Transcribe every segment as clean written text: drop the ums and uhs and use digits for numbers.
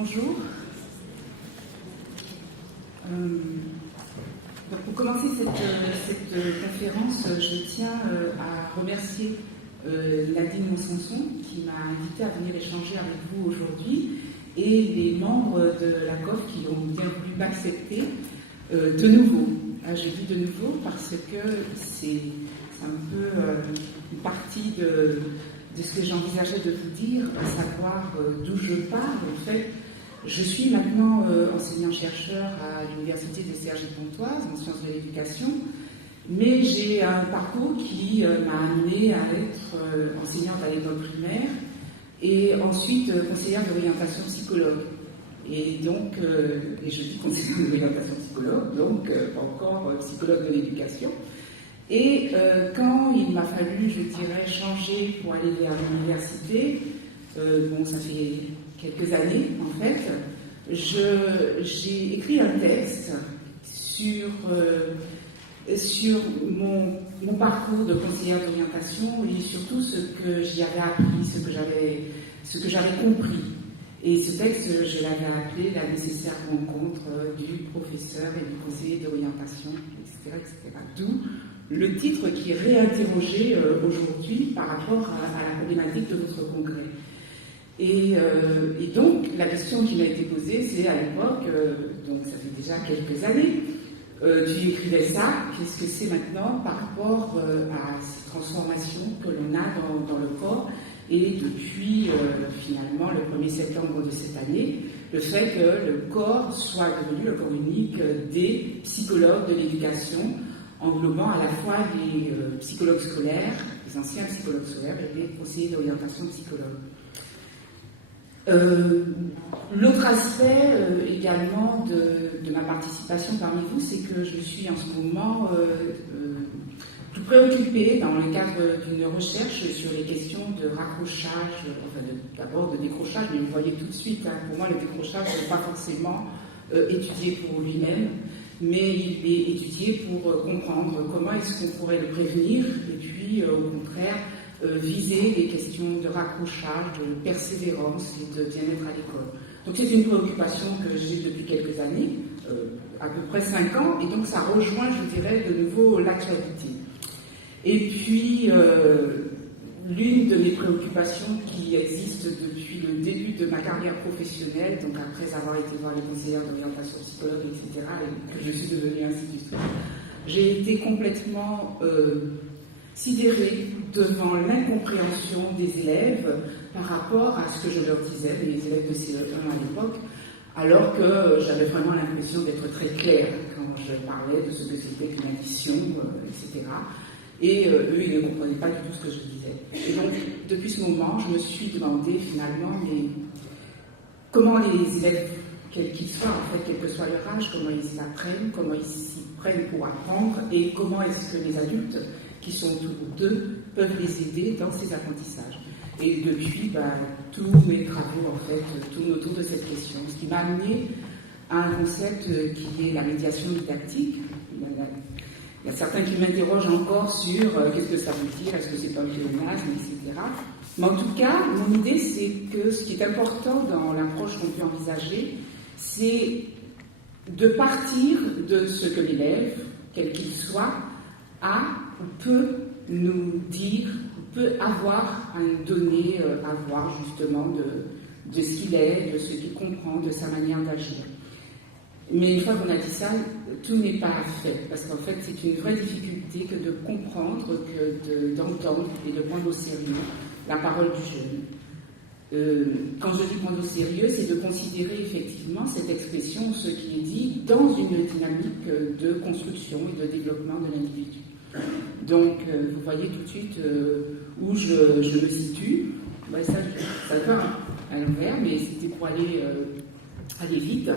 Bonjour. Donc pour commencer cette conférence, je tiens à remercier Nadine Monsanson qui m'a invité à venir échanger avec vous aujourd'hui et les membres de la COF qui ont bien voulu m'accepter de nouveau. Je dis de nouveau parce que c'est un peu une partie de ce que j'envisageais de vous dire, à savoir d'où je pars. En fait, je suis maintenant enseignant-chercheur à l'université de Cergy-Pontoise en sciences de l'éducation, mais j'ai un parcours qui m'a amené à être enseignante à l'école primaire et ensuite conseillère d'orientation psychologue. Et donc, et je dis conseillère d'orientation psychologue, donc pas encore psychologue de l'éducation. Et quand il m'a fallu, je dirais, changer pour aller vers l'université, bon, ça fait quelques années en fait, j'ai écrit un texte sur mon parcours de conseillère d'orientation et surtout ce que j'y avais appris, ce que j'avais compris. Et ce texte, je l'avais appelé la nécessaire rencontre du professeur et du conseiller d'orientation, etc., etc. D'où le titre qui est réinterrogé aujourd'hui par rapport à la problématique de votre congrès. Et donc, la question qui m'a été posée, c'est à l'époque, donc ça fait déjà quelques années, tu écrivais ça, qu'est-ce que c'est maintenant par rapport à ces transformations que l'on a dans le corps et depuis finalement le 1er septembre de cette année, le fait que le corps soit devenu le corps unique des psychologues de l'éducation, englobant à la fois les psychologues scolaires, les anciens psychologues scolaires et les conseillers d'orientation psychologue. L'autre aspect également de ma participation parmi vous, c'est que je suis en ce moment tout préoccupée dans le cadre d'une recherche sur les questions de raccrochage, enfin d'abord de décrochage, mais vous voyez tout de suite, hein, pour moi le décrochage n'est pas forcément étudié pour lui-même, mais il est étudié pour comprendre comment est-ce qu'on pourrait le prévenir et puis au contraire viser les questions de raccrochage, de persévérance et de bien-être à l'école. Donc c'est une préoccupation que j'ai depuis quelques années, à peu près 5 ans, et donc ça rejoint, je dirais, de nouveau l'actualité. Et puis, l'une de mes préoccupations qui existe depuis le début de ma carrière professionnelle, donc après avoir été voir les conseillères d'orientation psychologue, etc., et que je suis devenue institutrice, j'ai été complètement sidérée devant l'incompréhension des élèves par rapport à ce que je leur disais, les élèves de CE1 à l'époque, alors que j'avais vraiment l'impression d'être très claire quand je parlais de ce que c'était qu'une addition, etc. Et eux, ils ne comprenaient pas du tout ce que je disais. Et donc, depuis ce moment, je me suis demandé finalement, mais comment les élèves, quels qu'ils soient, en fait, quel que soit leur âge, comment ils apprennent, comment ils s'y prennent pour apprendre, et comment est-ce que les adultes qui sont autour d'eux peuvent les aider dans ces apprentissages. Et depuis, tous mes travaux, en fait, tournent autour de cette question, ce qui m'a amené à un concept qui est la médiation didactique. Il y a certains qui m'interrogent encore sur qu'est-ce que ça veut dire, est-ce que c'est pas un pléonasme, etc. Mais en tout cas, mon idée, c'est que ce qui est important dans l'approche qu'on peut envisager, c'est de partir de ce que l'élève, quel qu'il soit, a ou peut nous dire, peut avoir à nous donner, à voir justement de ce qu'il est, de ce qu'il comprend, de sa manière d'agir. Mais une fois qu'on a dit ça, tout n'est pas fait, parce qu'en fait, c'est une vraie difficulté que de comprendre, que d'entendre et de prendre au sérieux la parole du jeune. Quand je dis prendre au sérieux, c'est de considérer effectivement cette expression, ce qui est dit, dans une dynamique de construction et de développement de l'individu. Donc, vous voyez tout de suite où je me situe. Ça va à l'envers, mais c'était pour aller vite.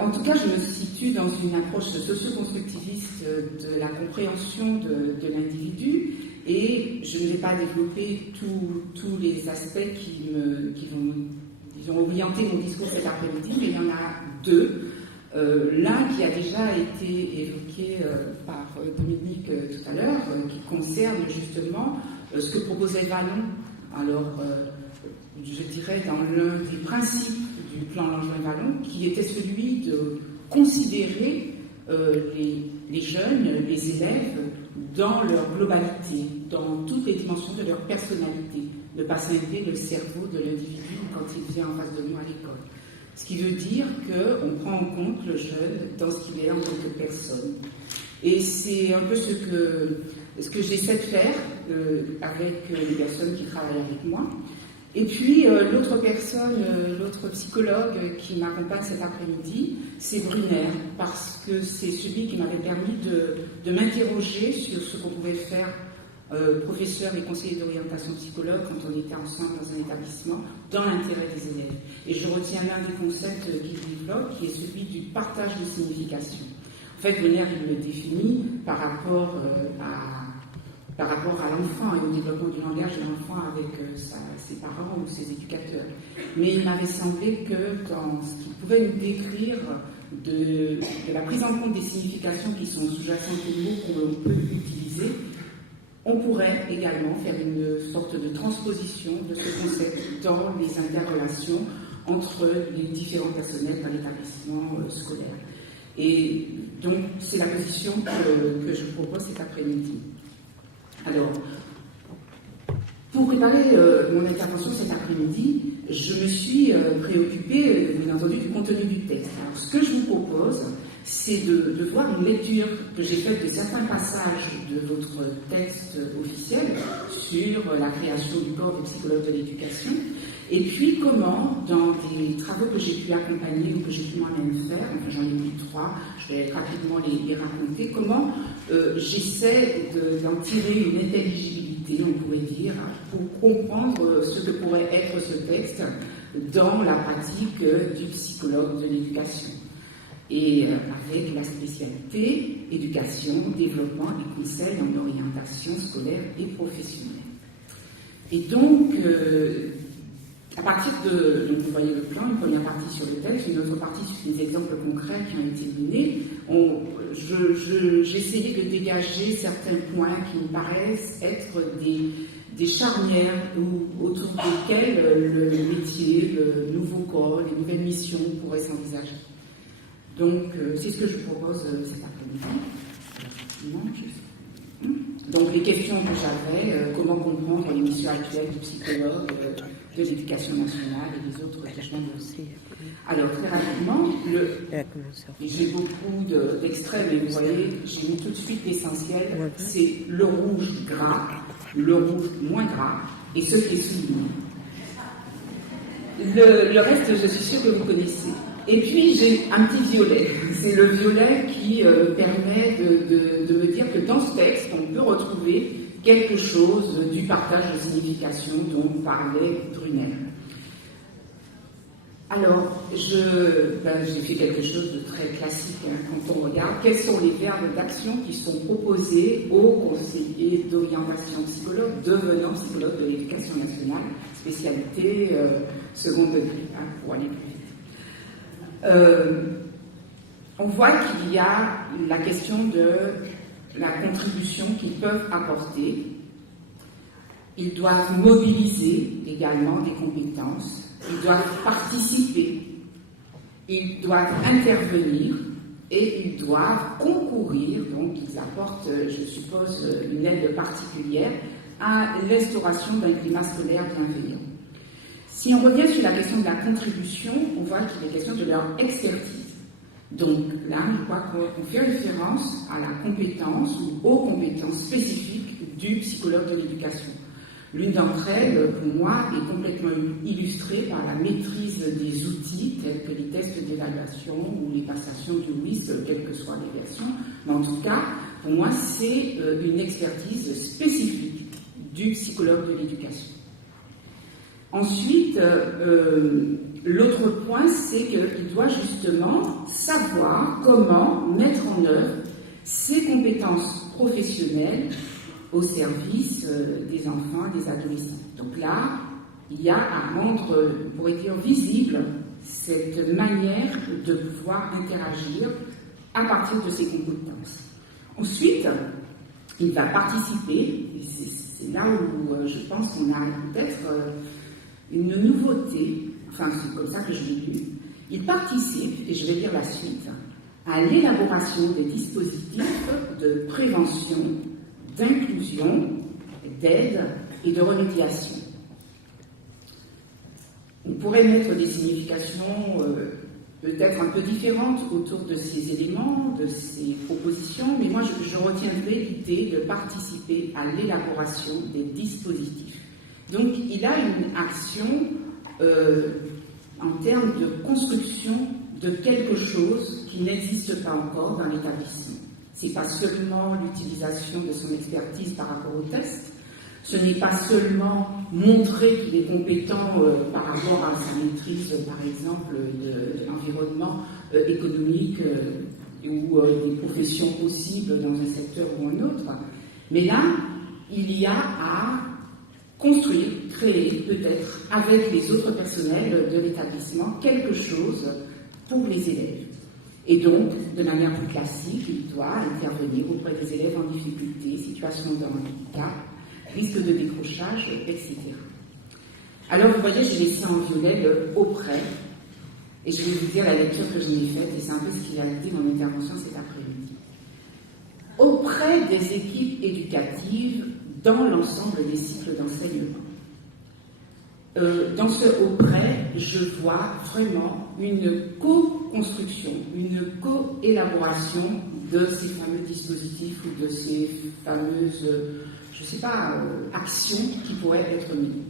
En tout cas, je me situe dans une approche socio-constructiviste de la compréhension de l'individu et je ne vais pas développer tous les aspects qui vont, disons, orienter mon discours cet après-midi, mais il y en a 2. L'un qui a déjà été évoqué par Dominique tout à l'heure, qui concerne justement ce que proposait Vallon. Alors, je dirais dans l'un des principes du plan Langevin-Wallon, qui était celui de considérer les jeunes, les élèves, dans leur globalité, dans toutes les dimensions de leur personnalité, ne pas scinder le cerveau de l'individu quand il vient en face de nous à l'école. Ce qui veut dire qu'on prend en compte le jeune dans ce qu'il est en tant que personne. Et c'est un peu ce que j'essaie de faire avec les personnes qui travaillent avec moi. Et puis, l'autre personne, l'autre psychologue qui m'accompagne cet après-midi, c'est Brunner, parce que c'est celui qui m'avait permis de m'interroger sur ce qu'on pouvait faire, professeur et conseiller d'orientation psychologue, quand on était ensemble dans un établissement, dans l'intérêt des élèves. Et je retiens l'un des concepts qu'il développe, qui est celui du partage de signification. En fait, Brunner, il le définit par rapport à l'enfant et au développement du langage de l'enfant avec ses parents ou ses éducateurs. Mais il m'avait semblé que dans ce qu'il pouvait nous décrire de la prise en compte des significations qui sont sous-jacentes aux mots qu'on peut utiliser, on pourrait également faire une sorte de transposition de ce concept dans les interrelations entre les différents personnels dans l'établissement scolaire. Et donc, c'est la position que je propose cet après-midi. Alors, pour préparer mon intervention cet après-midi, je me suis préoccupée, bien entendu, du contenu du texte. Alors, ce que je vous propose, c'est de voir une lecture que j'ai faite de certains passages de votre texte officiel sur la création du corps des psychologues de l'éducation, et puis comment, dans des travaux que j'ai pu accompagner ou que j'ai pu moi-même faire, enfin j'en ai mis 3, je vais rapidement les raconter, comment j'essaie d'en tirer une intelligibilité, on pourrait dire, pour comprendre ce que pourrait être ce texte dans la pratique du psychologue de l'éducation. Et avec la spécialité éducation, développement et conseil en orientation scolaire et professionnelle. Et donc, à partir de, donc vous voyez le plan, une première partie sur le texte, une autre partie sur des exemples concrets qui ont été menés. J'essayais de dégager certains points qui me paraissent être des charnières autour desquelles le métier, le nouveau corps, les nouvelles missions pourraient s'envisager. Donc, c'est ce que je vous propose cet après-midi. Donc, les questions que j'avais, comment comprendre les missions actuelles du psychologue, de l'éducation nationale et des autres questions aussi. Alors, très rapidement, j'ai beaucoup d'extraits, mais vous voyez, j'ai mis tout de suite l'essentiel, c'est le rouge gras, le rouge moins gras, et ce qui est souligné. Le reste, je suis sûre que vous connaissez. Et puis, j'ai un petit violet. C'est le violet qui permet de me dire que dans ce texte, on peut retrouver quelque chose du partage de signification dont parlait Brunner. Alors, j'ai fait quelque chose de très classique quand on regarde quels sont les verbes d'action qui sont proposés aux conseillers d'orientation psychologue devenant psychologue de l'éducation nationale, spécialité second degré, pour aller plus vite. On voit qu'il y a la question de la contribution qu'ils peuvent apporter. Ils doivent mobiliser également des compétences, ils doivent participer, ils doivent intervenir et ils doivent concourir, donc ils apportent, je suppose, une aide particulière à l'instauration d'un climat scolaire bienveillant. Si on revient sur la question de la contribution, on voit qu'il est question de leur expertise. Donc là, je crois qu'on fait référence à la compétence ou aux compétences spécifiques du psychologue de l'éducation. L'une d'entre elles, pour moi, est complètement illustrée par la maîtrise des outils tels que les tests d'évaluation ou les passations du WIS, quelles que soient les versions. Mais en tout cas, pour moi, c'est une expertise spécifique du psychologue de l'éducation. Ensuite, l'autre point, c'est qu'il doit justement savoir comment mettre en œuvre ses compétences professionnelles au service des enfants et des adolescents. Donc là, il y a à rendre, on pourrait dire, visible cette manière de pouvoir interagir à partir de ses compétences. Ensuite, il va participer, et c'est là où je pense qu'on a peut-être une nouveauté, enfin c'est comme ça que je l'ai lu, il participe, et je vais lire la suite, à l'élaboration des dispositifs de prévention, d'inclusion, d'aide et de remédiation. On pourrait mettre des significations peut-être un peu différentes autour de ces éléments, de ces propositions, mais moi je retiendrai l'idée de participer à l'élaboration des dispositifs. Donc il a une action en termes de construction de quelque chose qui n'existe pas encore dans l'établissement. Ce n'est pas seulement l'utilisation de son expertise par rapport au test, ce n'est pas seulement montrer qu'il est compétent par rapport à sa maîtrise, par exemple, de l'environnement économique ou des professions possibles dans un secteur ou un autre, mais là, il y a à construire, créer peut-être avec les autres personnels de l'établissement quelque chose pour les élèves. Et donc, de manière plus classique, il doit intervenir auprès des élèves en difficulté, situation de handicap, risque de décrochage, etc. Alors, vous voyez, j'ai laissé en violet le auprès, et je vais vous dire la lecture que je m'ai faite, et c'est un peu ce qui a été mon intervention cet après-midi. Auprès des équipes éducatives dans l'ensemble des cycles d'enseignement. Dans ce auprès, je vois vraiment une co-construction, une co-élaboration de ces fameux dispositifs ou de ces fameuses, je ne sais pas, actions qui pourraient être mises.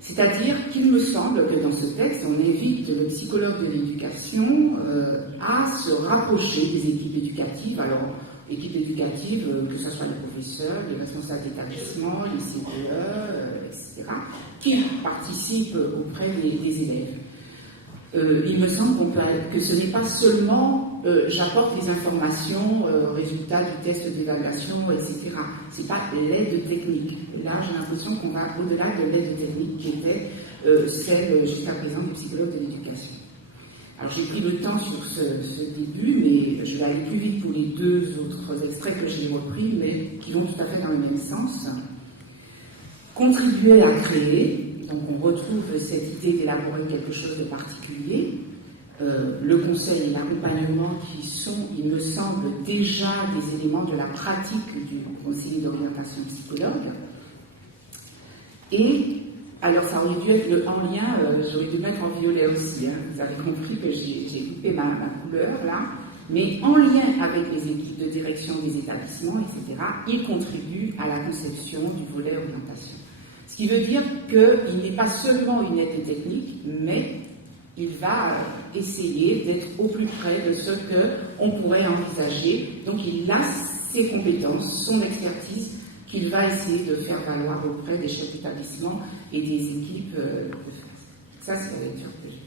C'est-à-dire qu'il me semble que dans ce texte, on invite le psychologue de l'éducation à se rapprocher des équipes éducatives. Alors, équipes éducatives, que ce soit les professeurs, les responsables d'établissement, les CPE, etc., qui participent auprès des élèves. Il me semble que ce n'est pas seulement j'apporte les informations, résultats du test d'évaluation, etc. Ce n'est pas l'aide technique. Là, j'ai l'impression qu'on va au-delà de l'aide technique qui était celle jusqu'à présent du psychologue de l'éducation. Alors j'ai pris le temps sur ce début, mais je vais aller plus vite pour les deux autres extraits que j'ai repris, mais qui vont tout à fait dans le même sens. Contribuer à créer, donc on retrouve cette idée d'élaborer quelque chose de particulier. Le conseil et l'accompagnement qui sont, il me semble, déjà des éléments de la pratique du conseiller d'orientation psychologue. Et alors, ça aurait dû être en lien, j'aurais dû mettre en violet aussi, hein. Vous avez compris que j'ai coupé ma couleur là, mais en lien avec les équipes de direction des établissements, etc., il contribue à la conception du volet orientation. Ce qui veut dire qu'il n'est pas seulement une aide technique, mais il va essayer d'être au plus près de ce qu'on pourrait envisager. Donc, il a ses compétences, son expertise, qu'il va essayer de faire valoir auprès des chefs d'établissement et des équipes de face. Ça, c'est la lecture que j'ai.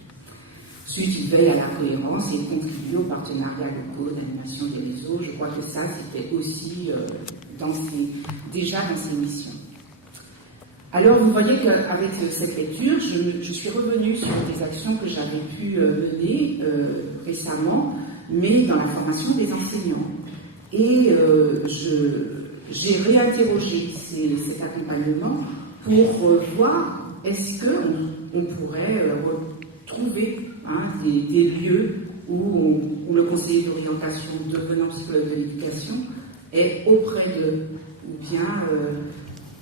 Ensuite, il veille à la cohérence et il contribue aux partenariats locaux d'animation des réseaux. Je crois que ça, c'était aussi déjà dans ses missions. Alors, vous voyez qu'avec cette lecture, je suis revenue sur des actions que j'avais pu mener récemment, mais dans la formation des enseignants. Et j'ai réinterrogé cet accompagnement pour voir est-ce qu'on pourrait retrouver des lieux où le conseiller d'orientation devenant psychologue de l'éducation est auprès d'eux, ou bien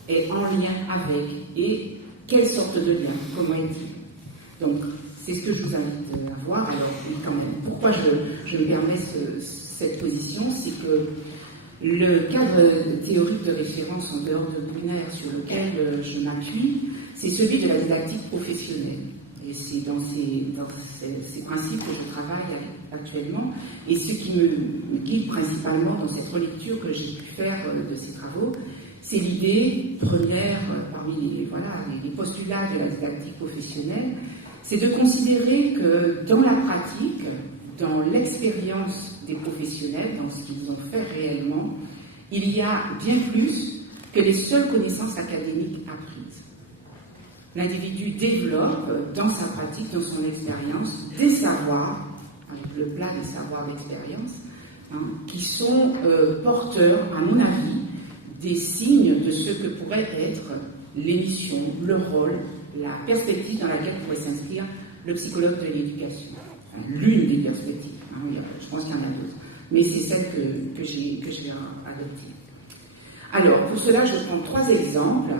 est en lien avec, et quelle sorte de lien, comment est dit. Donc, c'est ce que je vous invite à voir. Alors, quand même, pourquoi je me permets cette position, c'est que le cadre théorique de référence en dehors de Brunner sur lequel je m'appuie, c'est celui de la didactique professionnelle. Et c'est dans ces principes que je travaille actuellement. Et ce qui me guide principalement dans cette relecture que j'ai pu faire de ces travaux, c'est l'idée première parmi les postulats de la didactique professionnelle, c'est de considérer que dans la pratique, dans l'expérience des professionnels, dans ce qu'ils ont fait réellement, il y a bien plus que les seules connaissances académiques apprises. L'individu développe dans sa pratique, dans son expérience, des savoirs, avec le plat des savoirs d'expérience, qui sont porteurs, à mon avis, des signes de ce que pourrait être l'émission, le rôle, la perspective dans laquelle pourrait s'inscrire le psychologue de l'éducation. Enfin, l'une des perspectives, hein, je pense qu'il y en a d'autres. Mais c'est celle que je vais adopter. Alors, pour cela, je prends 3 exemples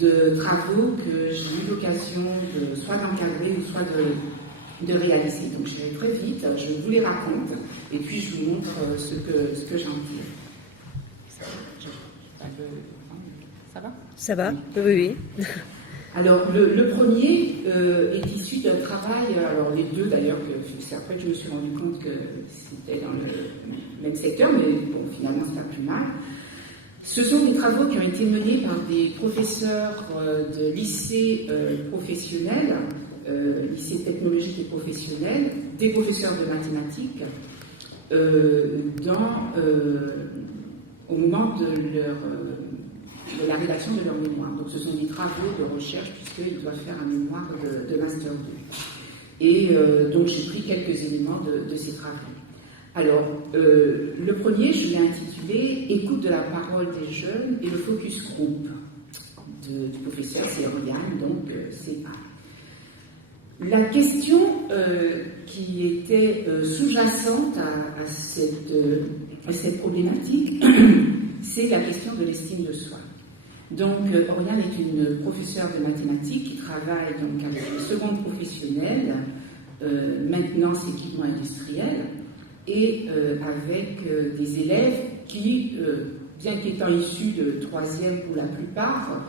de travaux que j'ai eu l'occasion de soit d'encadrer ou soit de réaliser. Donc, je vais très vite, je vous les raconte, et puis je vous montre ce que j'en tire. Ça va ? Ça va, oui. Alors, le premier est issu d'un travail, alors les deux d'ailleurs, c'est après que je me suis rendu compte que c'était dans le même secteur, mais bon, finalement, c'est pas plus mal. Ce sont des travaux qui ont été menés par des professeurs de lycées professionnels, lycées technologiques et professionnels, des professeurs de mathématiques, au moment de la rédaction de leur mémoire. Donc ce sont des travaux de recherche puisqu'ils doivent faire un mémoire de Master 2. Et donc j'ai pris quelques éléments de ces travaux. Alors, le premier, je l'ai intitulé « Écoute de la parole des jeunes et le focus group » du professeur, c'est Oriane, donc c'est pas. La question qui était sous-jacente à cette problématique, c'est la question de l'estime de soi. Donc, Oriane est une professeure de mathématiques qui travaille donc avec les secondes professionnelles, maintenance équipement industriel, et avec des élèves qui, bien qu'étant issus de 3e pour la plupart,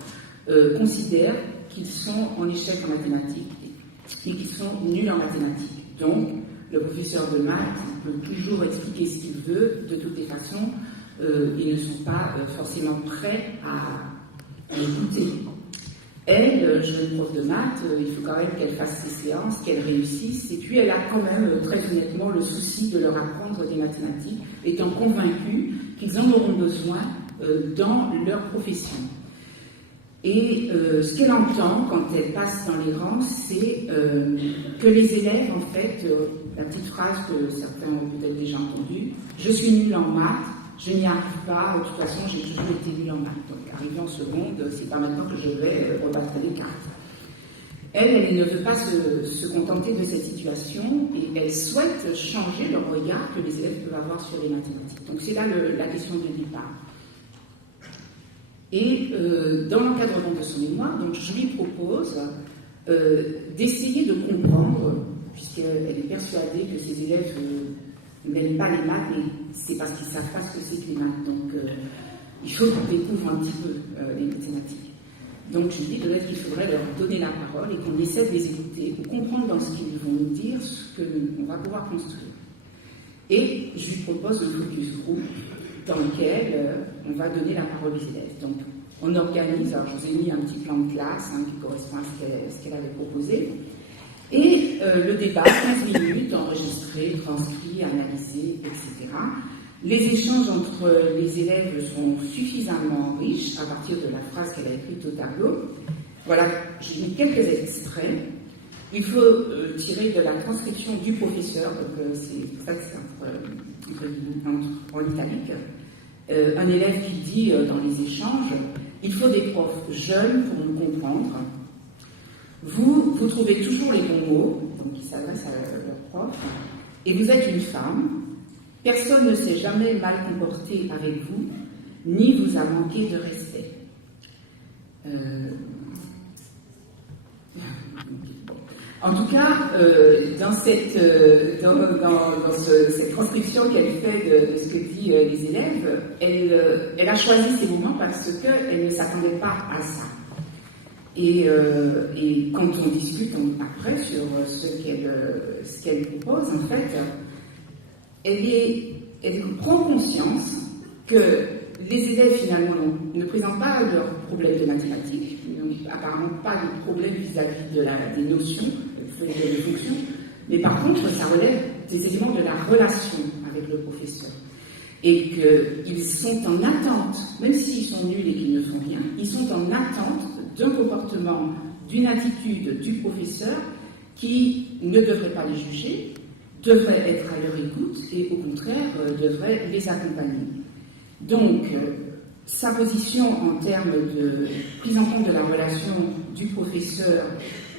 considèrent qu'ils sont en échec en mathématiques et qu'ils sont nuls en mathématiques. Donc, le professeur de maths peut toujours expliquer ce qu'il veut, de toutes les façons, ils ne sont pas forcément prêts à écouter. Elle, jeune prof de maths, il faut quand même qu'elle fasse ses séances, qu'elle réussisse, et puis elle a quand même, très honnêtement, le souci de leur apprendre des mathématiques, étant convaincue qu'ils en auront besoin dans leur profession. Et ce qu'elle entend quand elle passe dans les rangs, c'est que les élèves, en fait, la petite phrase que certains ont peut-être déjà entendue, « Je suis nulle en maths, je n'y arrive pas, de toute façon, j'ai toujours été nulle en maths. » Donc, arrivé en seconde, c'est pas maintenant que je vais rebattre les cartes. Elle ne veut pas se contenter de cette situation et elle souhaite changer le regard que les élèves peuvent avoir sur les mathématiques. Donc, c'est là la question de départ. Et dans l'encadrement de son mémoire, donc, je lui propose d'essayer de comprendre, puisqu'elle est persuadée que ses élèves n'aiment pas les maths, mais c'est parce qu'ils ne savent pas ce que c'est que les maths. Donc, il faut qu'on découvre un petit peu les mathématiques. Donc, je dis peut-être qu'il faudrait leur donner la parole et qu'on essaie de les écouter pour comprendre dans ce qu'ils vont nous dire ce qu'on va pouvoir construire. Et je lui propose un focus group dans lequel on va donner la parole aux élèves. Donc, on organise, alors je vous ai mis un petit plan de classe qui correspond à ce qu'elle avait proposé. Et le débat, 15 minutes, enregistré, transcrit, analysé, etc. Les échanges entre les élèves sont suffisamment riches à partir de la phrase qu'elle a écrite au tableau. Voilà, j'ai mis quelques extraits. Il faut tirer de la transcription du professeur, donc c'est ça que c'est en italique. Un élève qui dit dans les échanges, il faut des profs jeunes pour nous comprendre. Vous trouvez toujours les bons mots, donc ils s'adressent à leur prof, et vous êtes une femme. Personne ne s'est jamais mal comporté avec vous, ni vous a manqué de respect. En tout cas, dans cette transcription qu'elle fait de ce que disent les élèves, elle a choisi ces moments parce qu'elle ne s'attendait pas à ça. Et quand on discute après sur ce qu'elle propose, en fait, elle prend conscience que les élèves, finalement, ne présentent pas leurs problèmes de mathématiques, n'ont apparemment pas de problème vis-à-vis des notions, des fonctions, mais par contre, ça relève des éléments de la relation avec le professeur. Et qu'ils sont en attente, même s'ils sont nuls et qu'ils ne font rien, ils sont en attente d'un comportement, d'une attitude du professeur qui ne devrait pas les juger, devrait être à leur écoute et au contraire devrait les accompagner. Donc, sa position en termes de prise en compte de la relation du professeur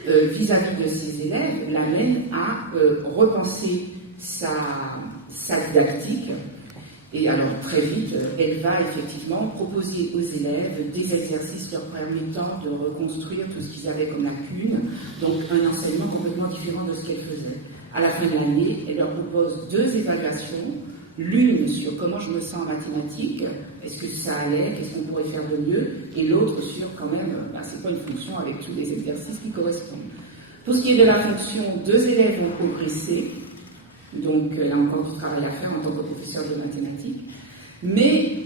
vis-à-vis de ses élèves, l'amène à repenser sa didactique. Et alors, très vite, elle va effectivement proposer aux élèves des exercices leur permettant de reconstruire tout ce qu'ils avaient comme lacune, donc un enseignement complètement différent de ce qu'elle faisait. À la fin de l'année, elle leur propose 2 évaluations, l'une sur comment je me sens en mathématiques, est-ce que ça allait, qu'est-ce qu'on pourrait faire de mieux, et l'autre sur quand même, c'est pas une fonction avec tous les exercices qui correspondent. Pour ce qui est de la fonction, 2 élèves ont progressé, donc il y a encore du travail à faire en tant que professeur de mathématiques, mais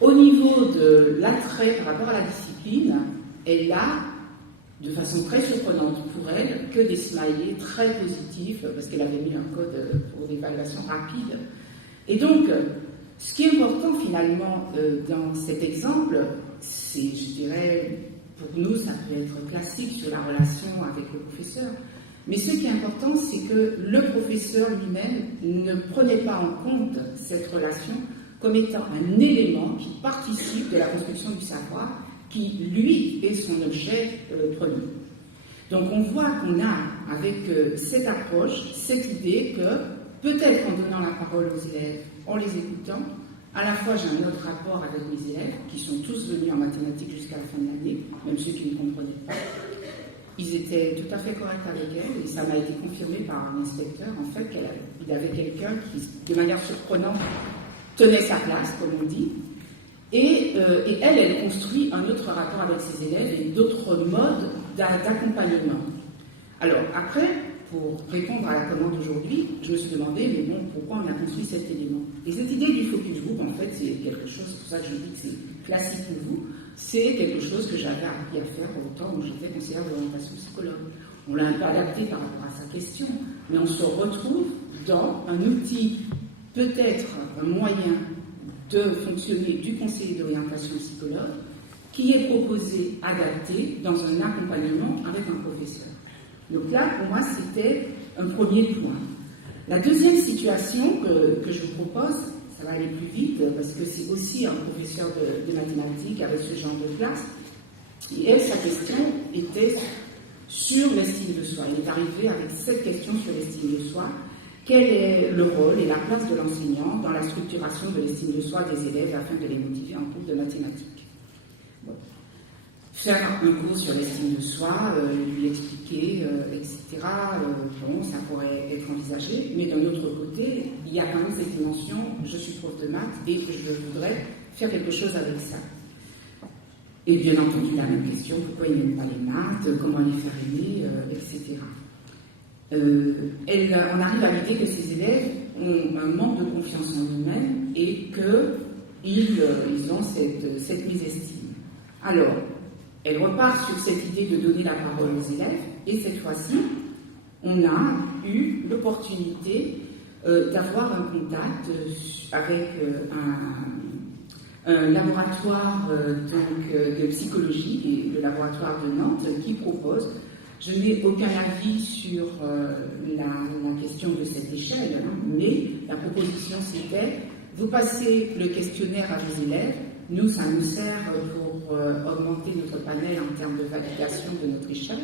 au niveau de l'attrait par rapport à la discipline, elle a, de façon très surprenante pour elle, que des smileys très positifs, parce qu'elle avait mis un code pour l'évaluation rapide. Et donc, ce qui est important finalement dans cet exemple, c'est, je dirais, pour nous, ça peut être classique sur la relation avec le professeur, mais ce qui est important, c'est que le professeur lui-même ne prenait pas en compte cette relation comme étant un élément qui participe de la construction du savoir, qui, lui, est son objet premier. Donc on voit qu'on a, avec cette approche, cette idée que, peut-être en donnant la parole aux élèves, en les écoutant, à la fois j'ai un autre rapport avec mes élèves, qui sont tous venus en mathématiques jusqu'à la fin de l'année, même ceux qui ne comprenaient pas. Ils étaient tout à fait corrects avec elle, et ça m'a été confirmé par un inspecteur, en fait, qu'il avait quelqu'un qui, de manière surprenante, tenait sa place, comme on dit, et elle construit un autre rapport avec ses élèves et d'autres modes d'accompagnement. Alors, après, pour répondre à la commande d'aujourd'hui, je me suis demandé, mais bon, pourquoi on a construit cet élément? Et cette idée du focus group, en fait, c'est quelque chose, c'est pour ça que je dis que c'est classique pour vous, c'est quelque chose que j'avais appris à faire au temps où j'étais conseillère d'orientation psychologue. On l'a un peu adapté par rapport à sa question, mais on se retrouve dans un outil, peut-être un moyen de fonctionner du conseiller d'orientation psychologue, qui est proposé, adapté, dans un accompagnement avec un professeur. Donc là, pour moi, c'était un premier point. La deuxième situation que je vous propose, ça va aller plus vite, parce que c'est aussi un professeur de mathématiques avec ce genre de classe, et elle, sa question était sur l'estime de soi. Elle est arrivée avec cette question sur l'estime de soi. Quel est le rôle et la place de l'enseignant dans la structuration de l'estime de soi des élèves afin de les motiver en cours de mathématiques? Bon. Faire un cours sur l'estime de soi, lui expliquer, etc., bon, ça pourrait être envisagé, mais d'un autre côté, il y a quand même cette dimension, je suis prof de maths et je voudrais faire quelque chose avec ça. Et bien entendu, la même question, pourquoi ils n'aiment pas les maths, comment les faire aimer, etc. On arrive à l'idée que ces élèves ont un manque de confiance en eux-mêmes et qu'ils ont cette mésestime. Alors, elle repart sur cette idée de donner la parole aux élèves, et cette fois-ci, on a eu l'opportunité d'avoir un contact avec un laboratoire de psychologie, et le laboratoire de Nantes, qui propose. Je n'ai aucun avis sur la question de cette échelle, mais la proposition c'était, vous passez le questionnaire à vos élèves, nous ça nous sert pour augmenter notre panel en termes de validation de notre échelle,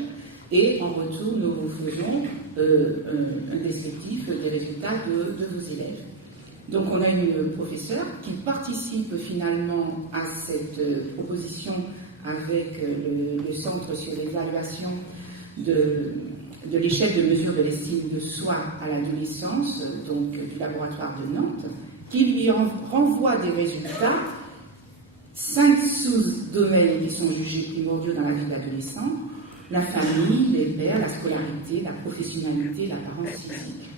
et en retour nous vous faisons un descriptif des résultats de vos élèves. Donc on a une professeure qui participe finalement à cette proposition avec le Centre sur l'évaluation de l'échelle de mesure de l'estime de soi à l'adolescence, donc du laboratoire de Nantes, qui lui renvoie des résultats, 5 sous-domaines qui sont jugés primordiaux dans la vie de l'adolescent: la famille, les pairs, la scolarité, la professionnalité, l'apparence physique.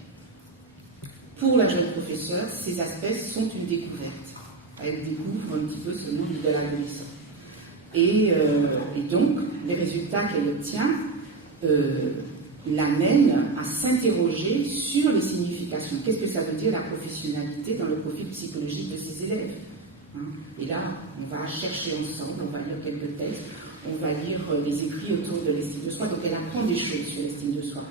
Pour la jeune professeure, ces aspects sont une découverte. Elle découvre un petit peu ce monde de l'adolescent. Et donc, les résultats qu'elle obtient l'amène à s'interroger sur les significations. Qu'est-ce que ça veut dire la professionnalité dans le profil psychologique de ses élèves? Et là, on va chercher ensemble, on va lire quelques textes, on va lire les écrits autour de l'estime de soi, donc elle apprend des choses sur l'estime de soi.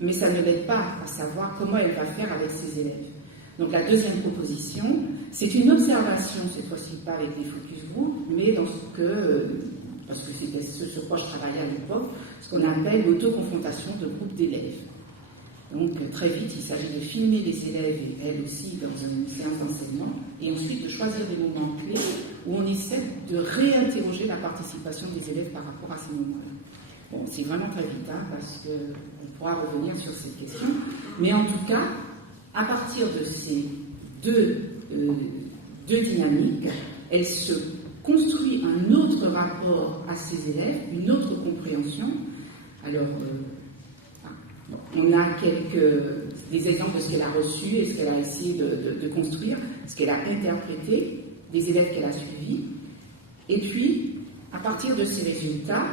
Mais ça ne l'aide pas à savoir comment elle va faire avec ses élèves. Donc la deuxième proposition, c'est une observation, cette fois-ci pas avec les focus group, mais dans ce que parce que c'était ce sur quoi je travaillais à l'époque, ce qu'on appelle l'autoconfrontation de groupes d'élèves. Donc très vite, il s'agit de filmer les élèves et elles aussi dans une séance d'enseignement, et ensuite de choisir des moments clés où on essaie de réinterroger la participation des élèves par rapport à ces moments-là. Bon, c'est vraiment très vite, hein, parce qu'on pourra revenir sur cette question, mais en tout cas, à partir de ces deux dynamiques, elle se construit un autre rapport à ses élèves, une autre compréhension. Alors, on a des exemples de ce qu'elle a reçu et ce qu'elle a essayé de construire, ce qu'elle a interprété, des élèves qu'elle a suivis. Et puis, à partir de ces résultats,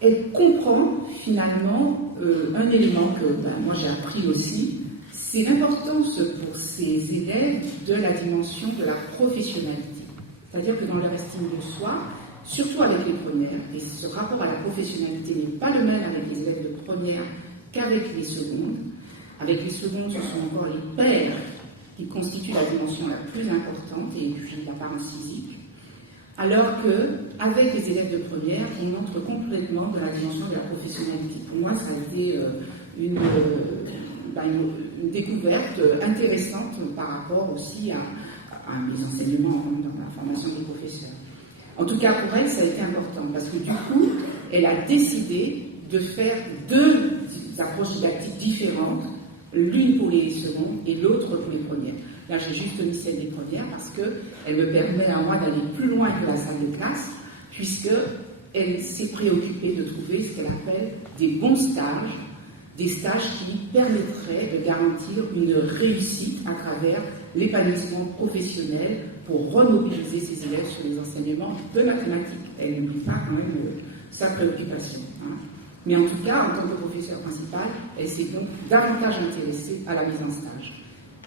elle comprend finalement un élément que moi j'ai appris aussi, c'est l'importance pour ces élèves de la dimension de la professionnalité. C'est-à-dire que dans leur estime de soi, surtout avec les premières, et ce rapport à la professionnalité n'est pas le même avec les élèves de première qu'avec les secondes. Avec les secondes, ce sont encore les pairs qui constituent la dimension la plus importante, et puis l'apparence physique. Alors qu'avec les élèves de première, on entre complètement dans la dimension de la professionnalité. Pour moi, ça a été une découverte intéressante par rapport aussi à mes enseignements dans la formation des professeurs. En tout cas, pour elle, ça a été important, parce que du coup, elle a décidé de faire deux approches didactiques différentes, l'une pour les secondes et l'autre pour les premières. Là, j'ai juste mis celle des premières parce qu'elle me permet à moi d'aller plus loin que la salle de classe, puisqu'elle s'est préoccupée de trouver ce qu'elle appelle des bons stages, des stages qui permettraient de garantir une réussite à travers l'épanouissement professionnel pour remobiliser ses élèves sur les enseignements de mathématiques. Elle n'oublie pas quand même sa préoccupation. Hein. Mais en tout cas, en tant que professeur principal, elle s'est donc davantage intéressée à la mise en stage.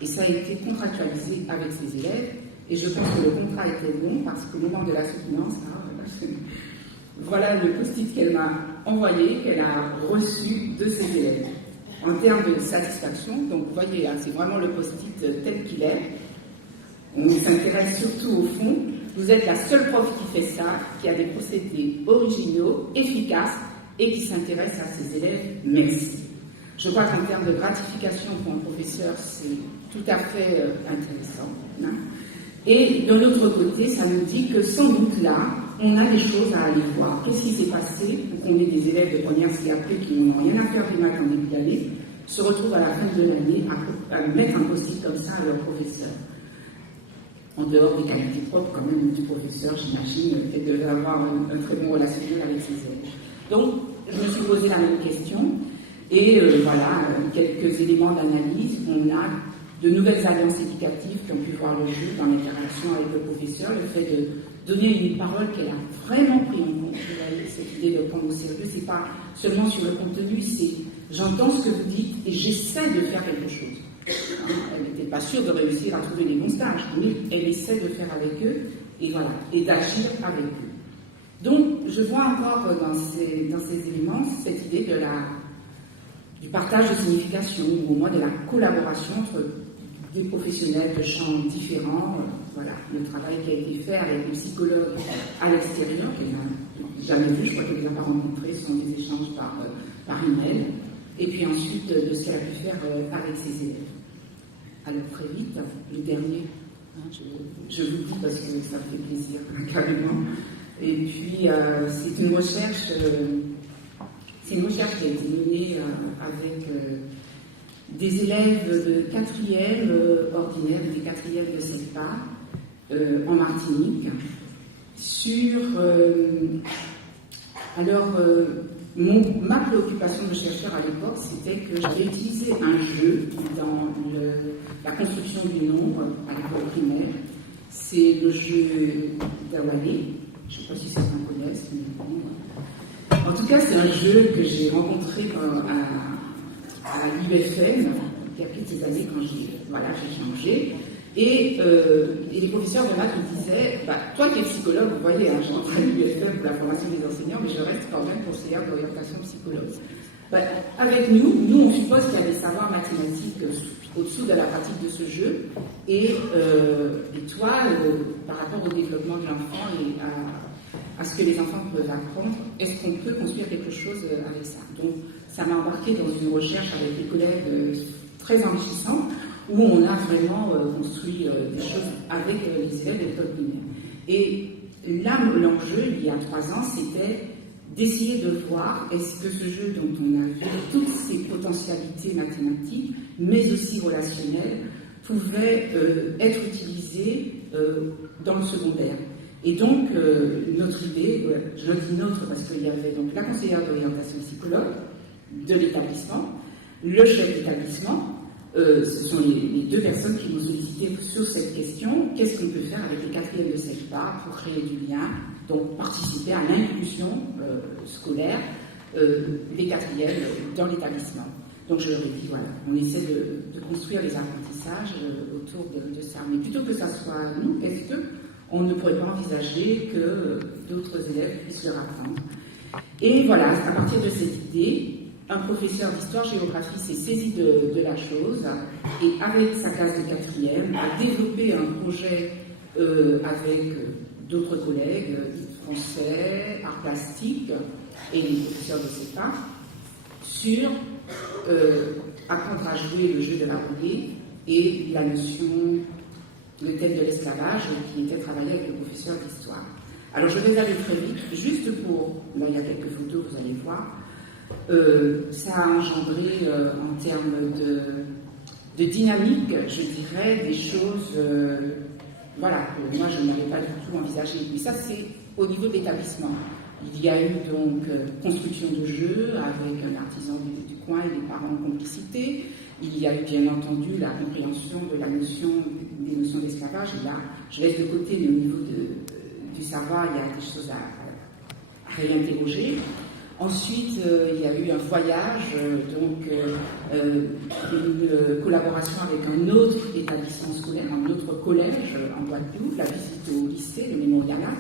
Et ça a été contractualisé avec ses élèves, et je pense que le contrat était bon, parce qu'au moment de la soutenance, voilà le post-it qu'elle m'a envoyé, qu'elle a reçu de ses élèves. En termes de satisfaction, donc vous voyez, hein, c'est vraiment le post-it tel qu'il est. On s'intéresse surtout au fond. Vous êtes la seule prof qui fait ça, qui a des procédés originaux, efficaces, et qui s'intéresse à ses élèves. Merci. Je crois qu'en termes de gratification pour un professeur, c'est tout à fait intéressant. Hein. Et de l'autre côté, ça nous dit que sans doute là, on a des choses à aller voir. Qu'est-ce qui s'est passé pour qu'on ait des élèves de première CAP qui n'ont rien à faire des maths en début d'année, se retrouvent à la fin de l'année à mettre un post-it comme ça à leur professeur. En dehors des qualités propres quand même du professeur, j'imagine, et d'avoir un très bon relationnel avec ses élèves. Donc, je me suis posé la même question, et voilà, quelques éléments d'analyse. On a de nouvelles alliances éducatives qui ont pu voir le jour dans l'interaction avec le professeur, le fait de donner une parole qu'elle a vraiment pris en compte. Cette idée de prendre au sérieux, c'est pas seulement sur le contenu, c'est j'entends ce que vous dites et j'essaie de faire quelque chose. Elle n'était pas sûre de réussir à trouver les bons stages, mais elle essaie de faire avec eux et voilà, et d'agir avec eux. Donc, je vois encore dans ces éléments cette idée du partage de signification, ou au moins de la collaboration entre des professionnels de champs différents. Voilà, le travail qui a été fait avec les psychologues à l'extérieur, qu'elle n'a jamais vu, je crois qu'elle ne les a pas rencontrés, ce sont des échanges par email, et puis ensuite de ce qu'elle a pu faire avec ses élèves. Alors très vite, le dernier, hein, je vous le dis parce que ça me fait plaisir, carrément. Et puis c'est une recherche qui a été menée avec des élèves de 4e ordinaire et des 4e de CEPA en Martinique sur ma préoccupation de chercheur à l'époque, c'était que j'avais utilisé un jeu dans la construction du nombre à l'école primaire. C'est le jeu d'Awalé. Je ne sais pas si certains connaissent, mais bon. En tout cas, c'est un jeu que j'ai rencontré à l'UFM il y a quelques années quand j'ai changé. Et les professeurs de maths me disaient, toi qui es psychologue, vous voyez, hein, j'entre à l'UFM pour la formation des enseignants, mais je reste quand même conseillère d'orientation psychologue. Avec nous, on suppose qu'il y a des savoirs mathématiques au-dessous de la pratique de ce jeu. Et toi, par rapport au développement de l'enfant et à ce que les enfants peuvent apprendre, est-ce qu'on peut construire quelque chose avec ça? Donc, ça m'a embarqué dans une recherche avec des collègues très enrichissante, où on a vraiment construit des choses avec les élèves de l'école primaire. Et là, l'enjeu, il y a 3 ans, c'était d'essayer de voir est-ce que ce jeu dont on a vu toutes ses potentialités mathématiques, mais aussi relationnelles, pouvait être utilisé dans le secondaire. Et donc, notre idée, je dis notre parce qu'il y avait donc la conseillère d'orientation psychologue de l'établissement, le chef d'établissement, ce sont les 2 personnes qui m'ont sollicité sur cette question. Qu'est-ce qu'on peut faire avec les 4e de CELPA pour créer du lien, donc participer à l'inclusion scolaire des 4e dans l'établissement. Donc je leur ai dit, voilà, on essaie de construire les apprentissages autour de ça. Mais plutôt que ça soit nous, est-ce qu'on ne pourrait pas envisager que d'autres élèves puissent leur apprendre? Et voilà, à partir de cette idée, un professeur d'histoire-géographie s'est saisi de la chose et avec sa classe de 4e a développé un projet avec d'autres collègues, français, arts plastiques et les professeurs de CEPA sur apprendre à jouer le jeu de la roulée et la notion, le thème de l'esclavage qui était travaillé avec le professeur d'histoire. Alors je vais aller très vite, juste pour, là il y a quelques photos, vous allez voir. Ça a engendré en termes de dynamique, je dirais, des choses voilà, que moi je n'avais pas du tout envisagé. Mais ça c'est au niveau de l'établissement. Il y a eu donc construction de jeux avec un artisan du coin et des parents en complicité. Il y a eu bien entendu la compréhension de la notion, des notions d'esclavage. Et là, je laisse de côté, mais au niveau du savoir, il y a des choses à réinterroger. Ensuite, il y a eu un voyage, donc une collaboration avec un autre établissement scolaire, un autre collège en Guadeloupe, la visite au lycée, le mémorialat.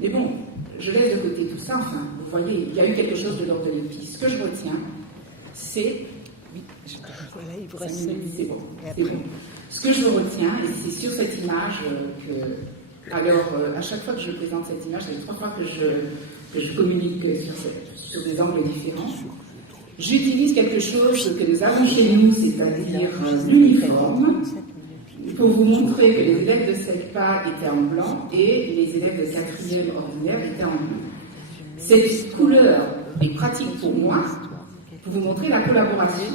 Mais bon, je laisse de côté tout ça. Enfin, vous voyez, il y a eu quelque chose de l'ordre de l'épi. Ce que je retiens, c'est... Voilà, il vous reste c'est bon, c'est bon. Ce que je retiens, et c'est sur cette image que... Alors, à chaque fois que je présente cette image, c'est 3 fois que je communique sur des angles différents. J'utilise quelque chose que nous avons chez nous, c'est-à-dire l'uniforme, pour vous montrer que les élèves de CELPA étaient en blanc et les élèves de 4e ordinaire étaient en bleu. Cette couleur est pratique pour moi, pour vous montrer la collaboration.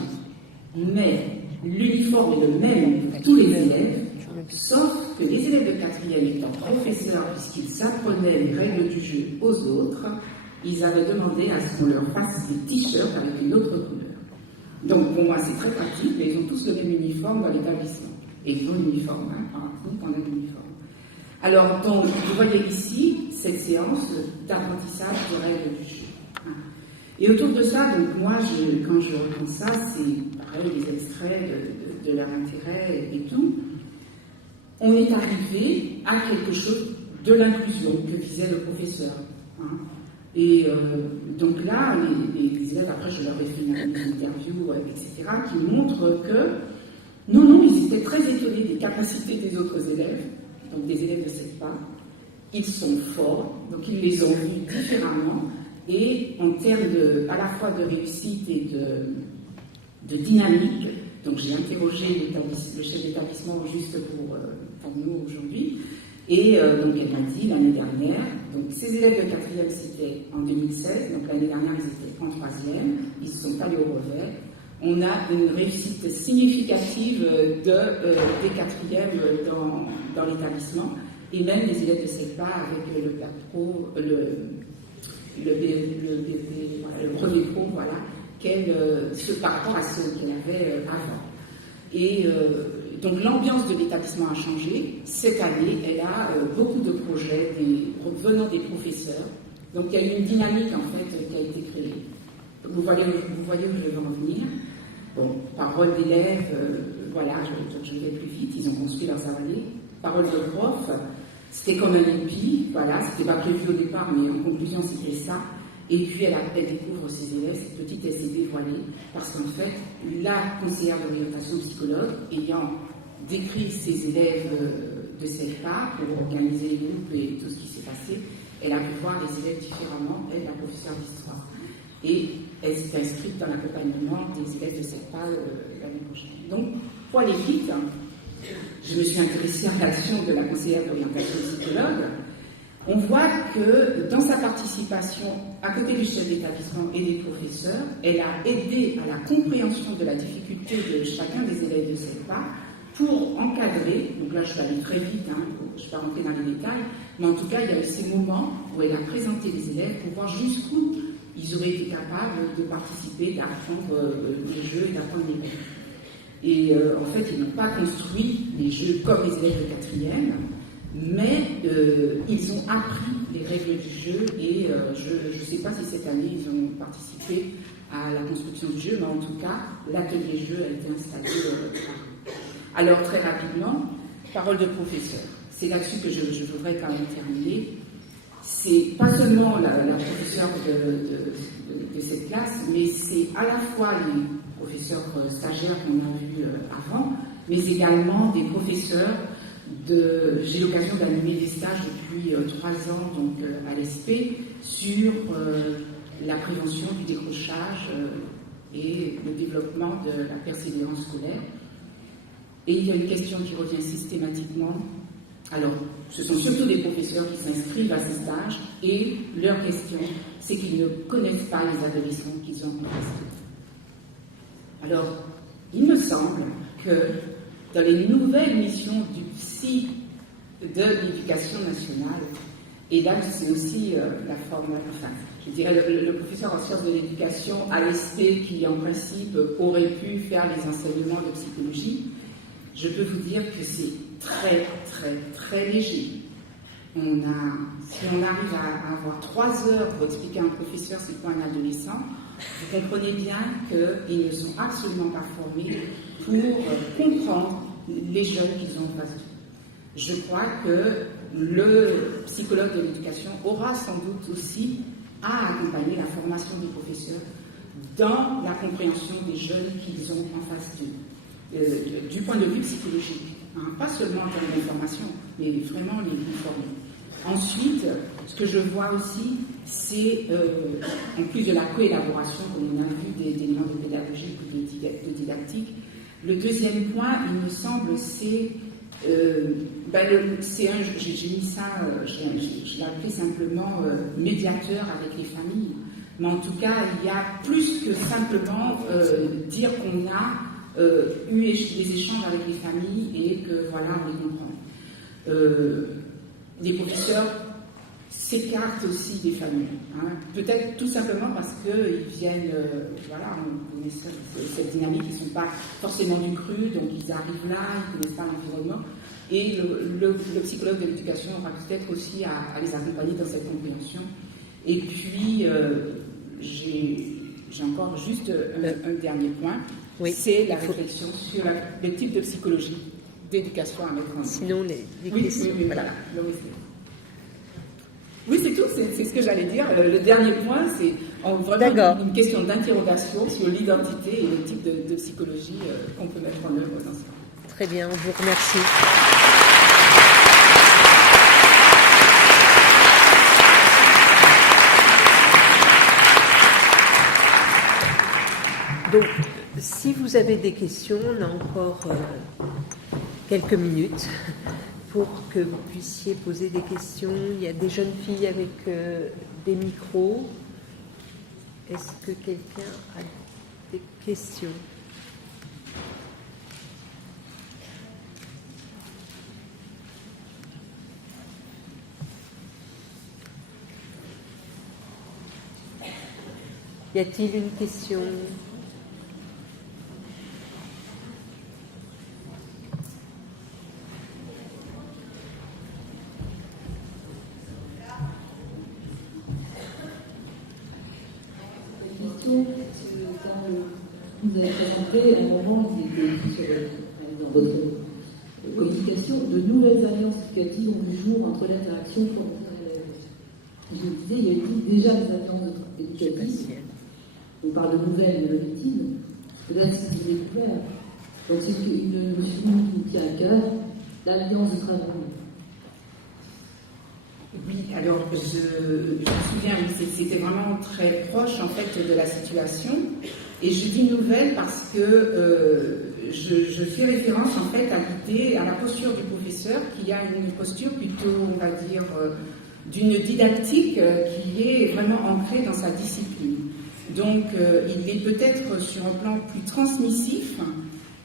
Mais l'uniforme est le même pour tous les élèves, sauf que les élèves de 4e étant professeurs, puisqu'ils apprenaient les règles du jeu aux autres, ils avaient demandé à ce qu'on leur fasse des t-shirts avec une autre couleur. Donc pour moi c'est très pratique, mais ils ont tous le même uniforme dans l'établissement. Et ils ont l'uniforme, par contre on a l'uniforme. Alors donc vous voyez ici cette séance d'apprentissage de règles du jeu. Et autour de ça, donc moi quand je reprends ça, c'est pareil, les extraits de leur intérêt et tout. On est arrivé à quelque chose de l'inclusion que visait le professeur. Et donc là, les élèves, après je leur ai fait une interview, etc., qui montrent que, non, ils étaient très étonnés des capacités des autres élèves, donc des élèves de CELPA. Ils sont forts, donc ils les ont vus différemment, et en termes à la fois de réussite et de dynamique, donc j'ai interrogé le chef d'établissement juste pour nous aujourd'hui, et donc elle m'a dit l'année dernière, donc ces élèves de 4e c'était en 2016, donc l'année dernière ils étaient en 3e, ils se sont allés au brevet. On a une réussite significative des 4e dans l'établissement, et même les élèves de CELPA avec le bac pro, le brevet pro, voilà, par rapport à ce qu'elle avait avant. Et donc l'ambiance de l'établissement a changé. Cette année, elle a beaucoup de projets venant des professeurs. Donc il y a eu une dynamique en fait qui a été créée. Vous voyez où je veux en venir. Bon, parole d'élèves, voilà, je vais plus vite, ils ont construit leurs avaliers. Parole de prof, c'était comme un épi, voilà, c'était pas prévu au départ, mais en conclusion c'était ça. Et puis elle découvre ses élèves, cette petite, elle s'est dévoilée, parce qu'en fait, la conseillère d'orientation psychologue, ayant décrit ses élèves de CELPA pour organiser les groupes et tout ce qui s'est passé, elle a pu voir les élèves différemment, elle, la professeure d'histoire. Et elle s'est inscrite dans l'accompagnement des élèves de CELPA l'année prochaine. Donc, pour aller vite, je me suis intéressée à l'action de la conseillère d'orientation psychologue. On voit que dans sa participation, à côté du chef d'établissement et des professeurs, elle a aidé à la compréhension de la difficulté de chacun des élèves de CELPA pour encadrer. Donc là, je vais aller très vite, je ne vais pas rentrer dans les détails, mais en tout cas, il y a eu ces moments où elle a présenté les élèves pour voir jusqu'où ils auraient été capables de participer, d'apprendre les jeux et d'apprendre les règles. Et en fait, ils n'ont pas construit les jeux comme les élèves de quatrième, mais ils ont appris les règles du jeu et je ne sais pas si cette année ils ont participé à la construction du jeu, mais en tout cas, l'atelier jeu a été installé Alors, très rapidement, parole de professeur. C'est là-dessus que je voudrais quand même terminer. C'est pas seulement la professeure de cette classe, mais c'est à la fois les professeurs stagiaires qu'on a vus avant, mais également des professeurs j'ai l'occasion d'animer des stages depuis 3 ans donc, à l'ESP sur la prévention du décrochage et le développement de la persévérance scolaire. Et il y a une question qui revient systématiquement. Alors, ce sont surtout des professeurs qui s'inscrivent à ces stages et leur question, c'est qu'ils ne connaissent pas les adolescents qu'ils ont en face. Alors, il me semble que dans les nouvelles missions du psy de l'éducation nationale, et là c'est aussi la forme, enfin, je dirais le professeur en sciences de l'éducation à l'ESP qui en principe aurait pu faire les enseignements de psychologie, je peux vous dire que c'est très très très léger. Si on arrive à avoir 3 heures pour expliquer à un professeur c'est quoi un adolescent, vous comprenez bien qu'ils ne sont absolument pas formés pour comprendre les jeunes qu'ils ont en face d'eux. Je crois que le psychologue de l'éducation aura sans doute aussi à accompagner la formation des professeurs dans la compréhension des jeunes qu'ils ont en face d'eux, du point de vue psychologique, pas seulement en termes d'information, mais vraiment les former. Ensuite, ce que je vois aussi, c'est, en plus de la coélaboration, comme on a vu, des éléments de pédagogie ou de didactique, le deuxième point, il me semble, c'est j'ai mis ça, je l'ai appelé simplement médiateur avec les familles, mais en tout cas, il y a plus que simplement dire qu'on a eu des échanges avec les familles et que voilà, on les comprend. Les professeurs s'écartent aussi des familles. Peut-être tout simplement parce qu'ils viennent, voilà, on connaît cette dynamique, ils ne sont pas forcément du cru, donc ils arrivent là, ils ne connaissent pas l'environnement. Et le psychologue de l'éducation aura peut-être aussi à les accompagner dans cette compréhension. Et puis, j'ai encore juste un dernier point, oui, c'est la réflexion sur le type de psychologie d'éducation à mettre en œuvre. Sinon, les questions. Oui, voilà. Oui, c'est tout, c'est ce que j'allais dire. Le dernier point, c'est vraiment une question d'interrogation sur l'identité et le type de psychologie qu'on peut mettre en œuvre dans ce cas. Très bien, on vous remercie. Donc, si vous avez des questions, on a encore quelques minutes pour que vous puissiez poser des questions. Il y a des jeunes filles avec des micros. Est-ce que quelqu'un a des questions ? Y a-t-il une question ? Vous avez présenté à un moment où il était dans votre communication de nouvelles alliances éducatives ont vu le jour entre l'interaction frontale. Je vous disais, il y a déjà des alliances éducatif. On parle de nouvelles victimes, que là c'est découvert. Donc c'est une notion qui me tient à cœur, l'alliance de travail. Oui, alors je me souviens, c'était vraiment très proche en fait de la situation. Et je dis nouvelle parce que je fais référence en fait à l'idée, à la posture du professeur, qui a une posture plutôt, on va dire, d'une didactique qui est vraiment ancrée dans sa discipline. Donc il est peut-être sur un plan plus transmissif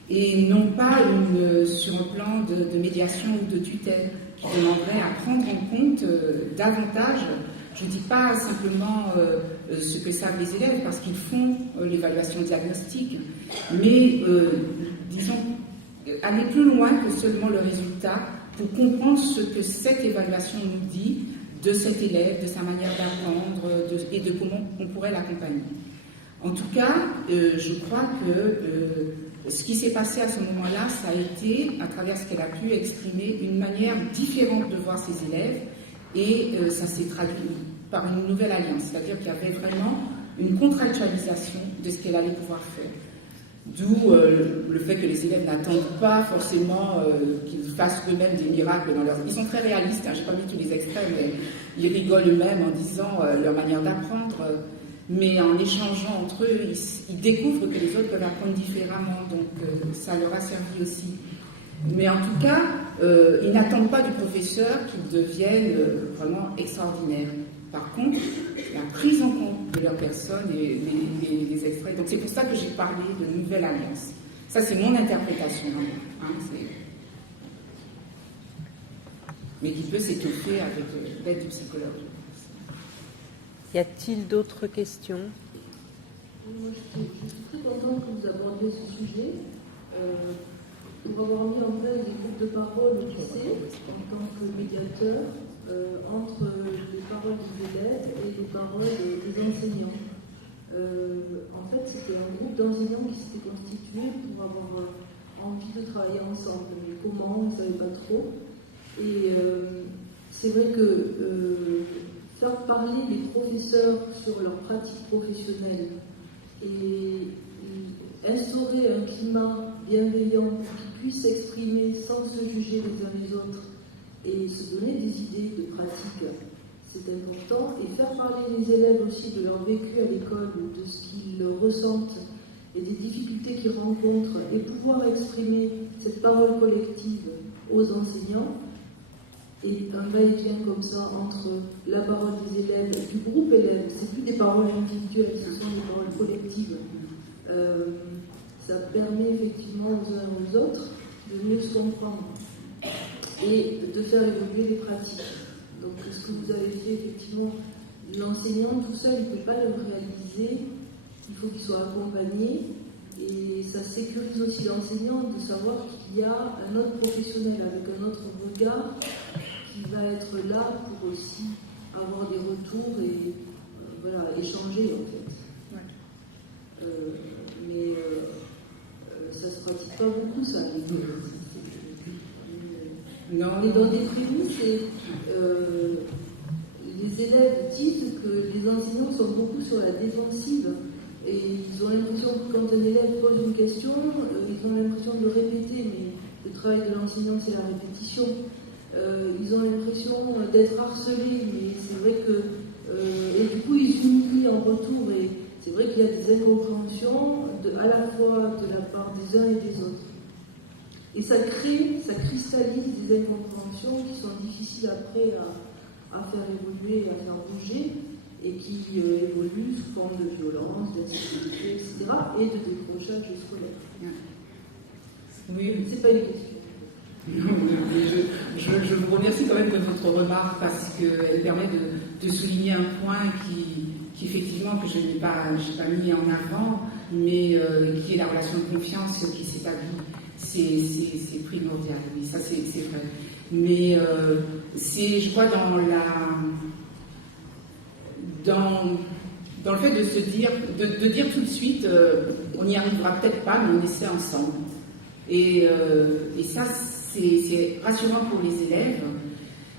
et non pas sur un plan de médiation ou de tutelle qui demanderait à prendre en compte davantage. Je ne dis pas simplement ce que savent les élèves parce qu'ils font l'évaluation diagnostique, mais disons aller plus loin que seulement le résultat pour comprendre ce que cette évaluation nous dit de cet élève, de sa manière d'apprendre et de comment on pourrait l'accompagner. En tout cas, je crois que ce qui s'est passé à ce moment-là, ça a été, à travers ce qu'elle a pu exprimer, une manière différente de voir ses élèves. Et ça s'est traduit par une nouvelle alliance, c'est-à-dire qu'il y avait vraiment une contractualisation de ce qu'elle allait pouvoir faire. D'où le fait que les élèves n'attendent pas forcément qu'ils fassent eux-mêmes des miracles dans leurs... Ils sont très réalistes, je n'ai pas mis tous les extraits, mais ils rigolent eux-mêmes en disant leur manière d'apprendre. Mais en échangeant entre eux, ils découvrent que les autres peuvent apprendre différemment, donc ça leur a servi aussi. Mais en tout cas, ils n'attendent pas du professeur qu'il devienne vraiment extraordinaire. Par contre, la prise en compte de leur personne et les extraits. Donc c'est pour ça que j'ai parlé de nouvelle alliance. Ça, c'est mon interprétation. Mais qui peut s'étoffer avec l'aide du psychologue. Y a-t-il d'autres questions? Moi, je suis très contente que vous abordiez ce sujet. Pour avoir mis en place des groupes de parole au lycée en tant que médiateur entre les paroles des élèves et les paroles des enseignants. En fait, c'était un groupe d'enseignants qui s'était constitué pour avoir envie de travailler ensemble. Mais comment, on ne savait pas trop. Et c'est vrai que faire parler les professeurs sur leur pratique professionnelle et instaurer un climat bienveillant pour qu'ils puissent s'exprimer sans se juger les uns les autres et se donner des idées de pratique, c'est important. Et faire parler les élèves aussi de leur vécu à l'école, de ce qu'ils ressentent et des difficultés qu'ils rencontrent et pouvoir exprimer cette parole collective aux enseignants. Et un va-et-vient comme ça entre la parole des élèves et du groupe élève, c'est plus des paroles individuelles, ce sont des paroles collectives. Ça permet effectivement aux uns et aux autres de mieux se comprendre et de faire évoluer les pratiques. Donc ce que vous avez fait, effectivement, l'enseignant tout seul, il ne peut pas le réaliser, il faut qu'il soit accompagné, et ça sécurise aussi l'enseignant de savoir qu'il y a un autre professionnel avec un autre regard qui va être là pour aussi avoir des retours et voilà, échanger en fait. Mais ça se pratique pas beaucoup ça. Non. Et dans des prémices, les élèves disent que les enseignants sont beaucoup sur la défensive et ils ont l'impression que quand un élève pose une question, ils ont l'impression de le répéter, mais le travail de l'enseignant c'est la répétition. Ils ont l'impression d'être harcelés, mais c'est vrai que et du coup ils s'unifient en retour et c'est vrai qu'il y a des incompréhensions à la fois de la part des uns et des autres. Et ça cristallise des incompréhensions qui sont difficiles après à faire évoluer, à faire bouger, et qui évoluent sous forme de violence, d'insécurité, etc., et de décrochage scolaire. Oui. C'est pas une question. Je vous remercie quand même de votre remarque parce qu'elle permet de souligner un point qui effectivement que je n'ai pas mis en avant, mais qui est la relation de confiance qui s'établit. C'est primordial, oui, ça c'est vrai. Mais c'est, je crois, dans le fait de se dire, de dire tout de suite, on n'y arrivera peut-être pas, mais on essaie ensemble. Et ça, c'est rassurant pour les élèves,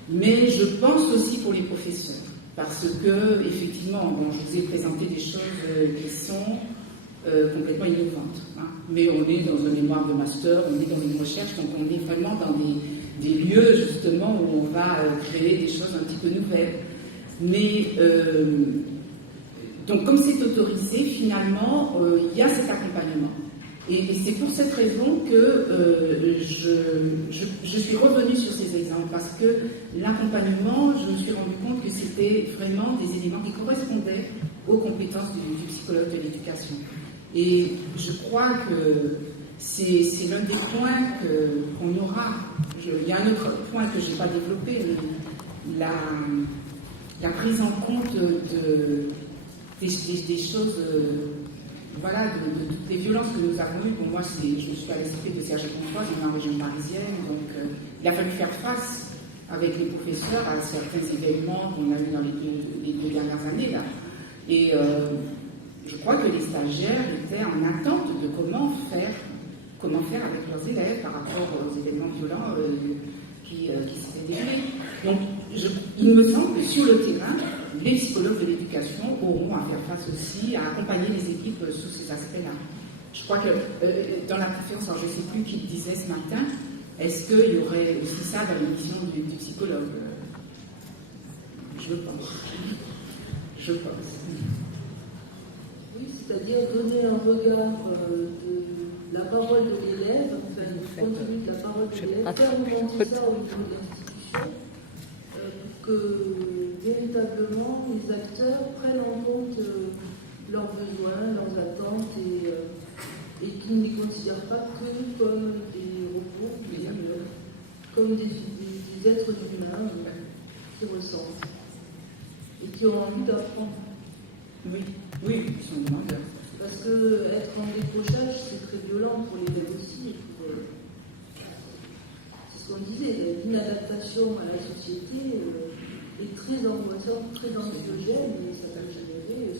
mais je pense aussi pour les professeurs. Parce que, effectivement, bon, je vous ai présenté des choses qui sont complètement innovantes. Hein. Mais on est dans un mémoire de master, on est dans une recherche, donc on est vraiment dans des lieux, justement, où on va créer des choses un petit peu nouvelles. Mais, donc, comme c'est autorisé, finalement, il y a cet accompagnement. Et c'est pour cette raison que je suis revenue sur ces exemples, parce que l'accompagnement, je me suis rendu compte que c'était vraiment des éléments qui correspondaient aux compétences du psychologue de l'éducation. Et je crois que c'est l'un des points qu'on aura. Il y a un autre point que je n'ai pas développé, mais la prise en compte des choses... voilà, de toutes les violences que nous avons eues. Bon, moi, je suis à l'ESP de Cergy-Pontoise, dans la région parisienne, donc il a fallu faire face avec les professeurs à certains événements qu'on a eu dans les deux dernières années, là. Et je crois que les stagiaires étaient en attente de comment faire avec leurs élèves par rapport aux événements violents qui s'étaient déroulés. Donc, il me semble que sur le terrain, les psychologues de l'éducation auront à faire face aussi, à accompagner les équipes sur ces aspects-là. Je crois que dans la conférence, alors je ne sais plus qui le disait ce matin, est-ce qu'il y aurait aussi ça dans l'émission du psychologue? Je pense. Je pense. Oui, c'est-à-dire donner un regard de la parole de l'élève, enfin, du contenu de la parole de l'élève, faire remonter ça au niveau de l'institution, pour que véritablement les acteurs prennent en compte leurs besoins, leurs attentes et qu'ils ne les considèrent pas que comme des robots, comme des êtres humains qui ressentent et qui ont envie d'apprendre. Oui, oui, ils sont demandeurs. Parce que être en décrochage, c'est très violent pour les élèves aussi. C'est ce qu'on disait, l'inadaptation à la société est très angoissante, très anxiogène, et ça peut générer ce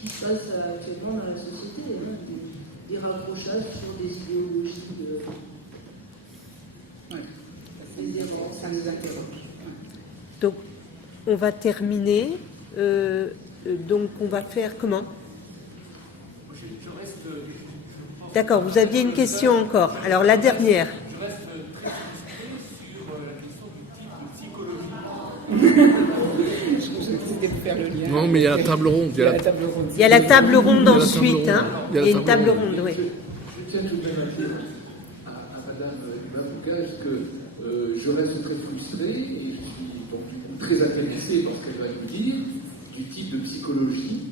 qui se passe actuellement dans la société, hein, des raccrochages sur des idéologies, des errances. Ça nous interroge. Donc, on va terminer. Donc, on va faire comment? D'accord, vous aviez une question encore. Alors, la dernière. Je reste très frustré sur la question du type psychologie. C'était pour faire le lien. Non, mais il y a la table ronde. Il y a la table ronde ensuite. Hein. Il y a Il y a une table ronde, oui. Je tiens tout de même à dire à Madame Hubert-Foucault que je reste très frustré et je suis donc du coup très intéressé par ce qu'elle va nous dire du type de psychologie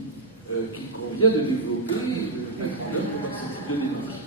qu'il convient de développer et de mettre en œuvre dans ce type de démarche.